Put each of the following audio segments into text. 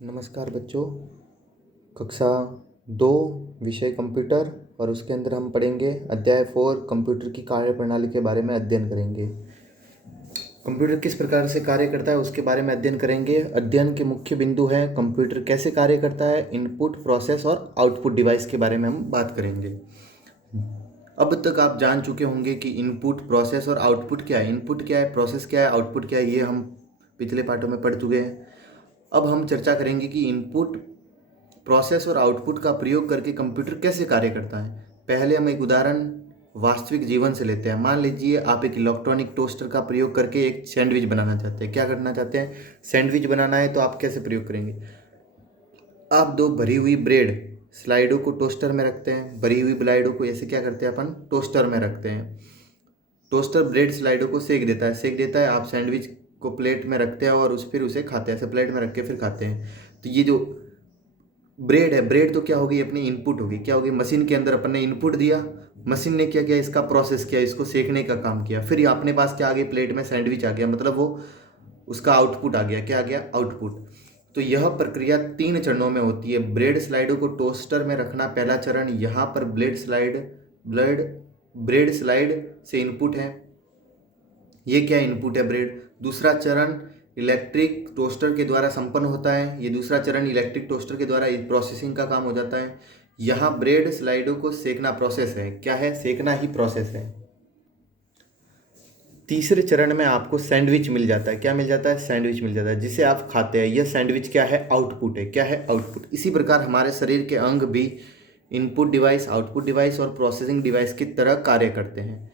नमस्कार बच्चों। कक्षा 2 विषय कंप्यूटर और उसके अंदर हम पढ़ेंगे अध्याय 4 कंप्यूटर की कार्यप्रणाली के बारे में अध्ययन करेंगे। कंप्यूटर किस प्रकार से कार्य करता है उसके बारे में अध्ययन करेंगे। अध्ययन के मुख्य बिंदु हैं कंप्यूटर कैसे कार्य करता है, इनपुट, प्रोसेस और आउटपुट डिवाइस के बारे में हम बात करेंगे। अब तक आप जान चुके होंगे कि इनपुट, प्रोसेस और आउटपुट क्या है। इनपुट क्या है, प्रोसेस क्या है, आउटपुट क्या है, ये हम पिछले पाठों में पढ़ चुके हैं। अब हम चर्चा करेंगे कि इनपुट, प्रोसेस और आउटपुट का प्रयोग करके कंप्यूटर कैसे कार्य करता है। पहले हम एक उदाहरण वास्तविक जीवन से लेते हैं। मान लीजिए आप एक इलेक्ट्रॉनिक टोस्टर का प्रयोग करके एक सैंडविच बनाना चाहते हैं। क्या करना चाहते हैं? सैंडविच बनाना है। तो आप कैसे प्रयोग करेंगे? आप दो भरी हुई ब्रेड स्लाइडों को टोस्टर में रखते हैं। भरी हुई ब्लाइडों को ऐसे क्या करते हैं, अपन टोस्टर में रखते हैं। टोस्टर ब्रेड स्लाइडों को सेक देता है। आप सैंडविच को प्लेट में रखते हैं और फिर उसे खाते हैं। ऐसे प्लेट में रख के फिर खाते हैं। तो ये जो ब्रेड है, ब्रेड तो क्या होगी, अपनी इनपुट होगी। क्या होगी? मशीन के अंदर अपन ने इनपुट दिया, मशीन ने क्या किया, इसका प्रोसेस किया, इसको सेकने का काम किया। फिर ये अपने पास क्या आ गया, प्लेट में सैंडविच आ गया। मतलब वो उसका आउटपुट आ गया। क्या आ गया? आउटपुट। तो यह प्रक्रिया 3 चरणों में होती है। ब्रेड स्लाइडों को टोस्टर में रखना पहला चरण। यहाँ पर ब्रेड स्लाइड से इनपुट है। ये क्या इनपुट है? ब्रेड। दूसरा चरण इलेक्ट्रिक टोस्टर के द्वारा संपन्न होता है। ये दूसरा चरण इलेक्ट्रिक टोस्टर के द्वारा प्रोसेसिंग का काम हो जाता है। यहाँ ब्रेड स्लाइडों को सेकना प्रोसेस है। क्या है? सेकना ही प्रोसेस है। तीसरे चरण में आपको सैंडविच मिल जाता है। क्या मिल जाता है? सैंडविच मिल जाता है, जिसे आप खाते हैं। यह सैंडविच क्या है? आउटपुट है। क्या है? आउटपुट। इसी प्रकार हमारे शरीर के अंग भी इनपुट डिवाइस, आउटपुट डिवाइस और प्रोसेसिंग डिवाइस की तरह कार्य करते हैं।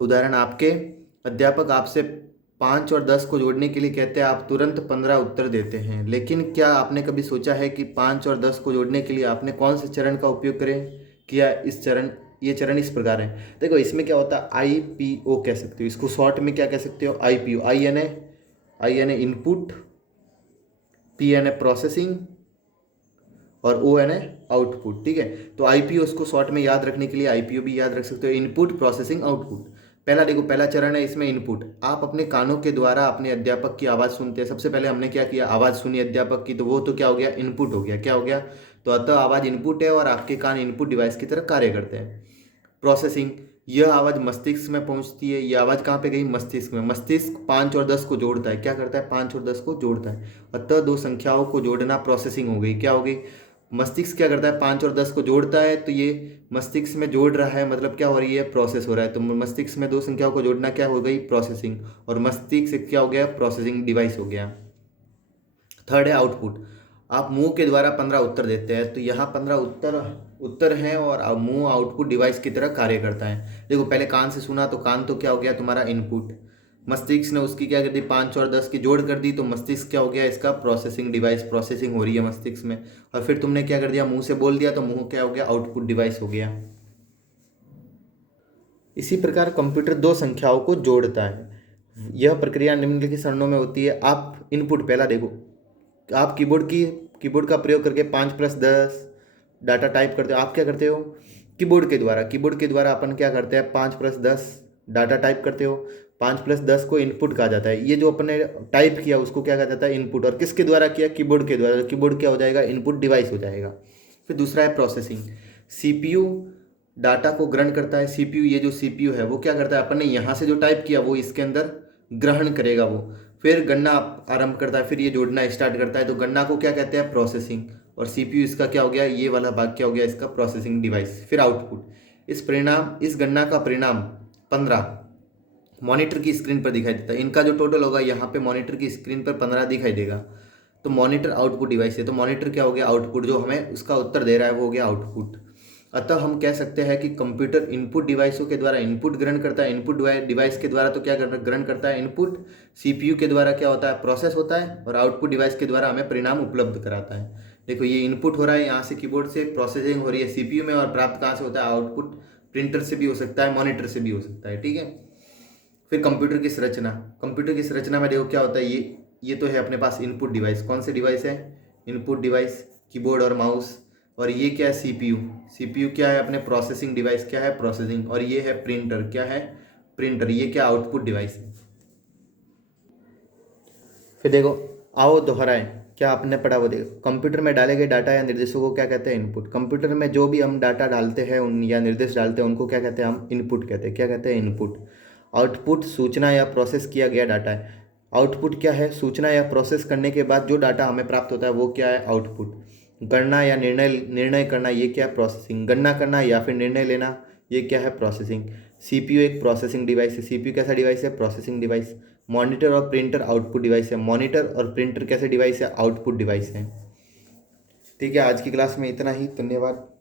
उदाहरण, आपके अध्यापक आपसे 5 और 10 को जोड़ने के लिए कहते हैं, आप तुरंत 15 उत्तर देते हैं। लेकिन क्या आपने कभी सोचा है कि 5 और 10 को जोड़ने के लिए आपने कौन से चरण का उपयोग किया? ये चरण इस प्रकार है। देखो, इसमें क्या होता है, IPO कह सकते हो इसको। शॉर्ट में क्या कह सकते हो? IPO। आई यानी इनपुट, P यानी प्रोसेसिंग और O यानी आउटपुट। ठीक है, तो IPO इसको शॉर्ट में याद रखने के लिए IPO भी याद रख सकते हो। Input, processing, output. पहला चरण है इसमें इनपुट। आप अपने कानों के द्वारा अपने अध्यापक की आवाज़ सुनते हैं। सबसे पहले हमने क्या किया, आवाज़ सुनी अध्यापक की, तो वो तो क्या हो गया, इनपुट हो गया। क्या हो गया? तो अतः आवाज़ इनपुट है और आपके कान इनपुट डिवाइस की तरह कार्य करते हैं। प्रोसेसिंग, यह आवाज़ मस्तिष्क में पहुंचती है। यह आवाज़ कहाँ पे गई? मस्तिष्क में। मस्तिष्क 5 और 10 को जोड़ता है। क्या करता है? 5 और 10 को जोड़ता है। अतः दो संख्याओं को जोड़ना प्रोसेसिंग हो गई। क्या हो गई? मस्तिष्क क्या करता है? 5 और 10 को जोड़ता है। तो ये मस्तिष्क में जोड़ रहा है, मतलब क्या हो रही है? प्रोसेस हो रहा है। तो मस्तिष्क में दो संख्याओं को जोड़ना क्या हो गई? प्रोसेसिंग। और मस्तिष्क क्या हो गया? प्रोसेसिंग डिवाइस हो गया। थर्ड है आउटपुट। आप मुंह के द्वारा 15 उत्तर देते हैं। तो यहाँ 15 उत्तर हैं और मुंह आउटपुट डिवाइस की तरह कार्य करता है। देखो, पहले कान से सुना तो कान तो क्या हो गया तुम्हारा? इनपुट। मस्तिष्क ने उसकी क्या कर दी? 5 और 10 की जोड़ कर दी। तो मस्तिष्क क्या हो गया? इसका प्रोसेसिंग डिवाइस। प्रोसेसिंग हो रही है मस्तिष्क में। और फिर तुमने क्या कर दिया? मुंह से बोल दिया, तो मुंह क्या हो गया? आउटपुट डिवाइस हो गया। इसी प्रकार कंप्यूटर दो संख्याओं को जोड़ता है। यह प्रक्रिया निम्नलिखित चरणों में होती है। आप इनपुट, पहला देखो, आप कीबोर्ड का प्रयोग करके 5+10 डाटा टाइप करते हो। आप क्या करते हो? कीबोर्ड के द्वारा अपन क्या करते हैं? 5+10 डाटा टाइप करते हो। 5+10 को इनपुट कहा जाता है। ये जो अपने टाइप किया उसको क्या कहा जाता है? इनपुट। और किसके द्वारा किया? कीबोर्ड के द्वारा। कीबोर्ड क्या हो जाएगा? इनपुट डिवाइस हो जाएगा। फिर दूसरा है प्रोसेसिंग। CPU डाटा को ग्रहण करता है। CPU, ये जो CPU है वो क्या करता है? अपन ने यहाँ से जो टाइप किया वो इसके अंदर ग्रहण करेगा वो। फिर गणना आरंभ करता है, फिर ये जोड़ना स्टार्ट करता है। तो गणना को क्या कहते हैं? प्रोसेसिंग। और CPU इसका क्या हो गया? ये वाला भाग क्या हो गया? इसका प्रोसेसिंग डिवाइस। फिर आउटपुट। इस गणना का परिणाम 15 मॉनिटर की स्क्रीन पर दिखाई देता है। इनका जो टोटल होगा यहाँ पे मॉनिटर की स्क्रीन पर 15 दिखाई देगा। तो मॉनिटर आउटपुट डिवाइस है। तो मॉनिटर क्या हो गया? आउटपुट। जो हमें उसका उत्तर दे रहा है वो हो गया आउटपुट। अतः हम कह सकते हैं कि कंप्यूटर इनपुट डिवाइसों के द्वारा इनपुट ग्रहण करता है। इनपुट डिवाइस के द्वारा तो क्या ग्रहण करता है? इनपुट। CPU के द्वारा क्या होता है? प्रोसेस होता है। और आउटपुट डिवाइस के द्वारा हमें परिणाम उपलब्ध कराता है। देखो, ये इनपुट हो रहा है यहाँ से कीबोर्ड से, प्रोसेसिंग हो रही है CPU में, और प्राप्त कहाँ से होता है? आउटपुट। प्रिंटर से भी हो सकता है, मॉनिटर से भी हो सकता है। ठीक है। फिर कंप्यूटर की संरचना में देखो क्या होता है। ये तो है अपने पास इनपुट डिवाइस। कौन से डिवाइस है? इनपुट डिवाइस, कीबोर्ड और माउस। और ये क्या है? CPU क्या है? अपने प्रोसेसिंग डिवाइस। क्या है? प्रोसेसिंग। और ये है प्रिंटर। क्या है? प्रिंटर। ये क्या? आउटपुट डिवाइस है। फिर देखो, आओ दोहराएं। क्या आपने पढ़ा वो देखो। कंप्यूटर में डाले गए डाटा या निर्देशों को क्या कहते हैं? इनपुट। कंप्यूटर में जो भी हम डाटा डालते हैं उन या निर्देश डालते हैं उनको क्या कहते हैं? हम इनपुट कहते हैं। क्या कहते हैं? इनपुट। आउटपुट सूचना या प्रोसेस किया गया डाटा है। आउटपुट क्या है? सूचना या प्रोसेस करने के बाद जो डाटा हमें प्राप्त होता है वो क्या है? आउटपुट। गणना या निर्णय निर्णय करना ये क्या है? प्रोसेसिंग। गणना करना या फिर निर्णय लेना ये क्या है? प्रोसेसिंग। सीपीयू एक प्रोसेसिंग डिवाइस है। सीपीयू कैसा डिवाइस है? Processing device. मॉनिटर और प्रिंटर आउटपुट डिवाइस है। मॉनिटर और प्रिंटर कैसे डिवाइस है? आउटपुट डिवाइस है। ठीक है, आज की क्लास में इतना ही। धन्यवाद।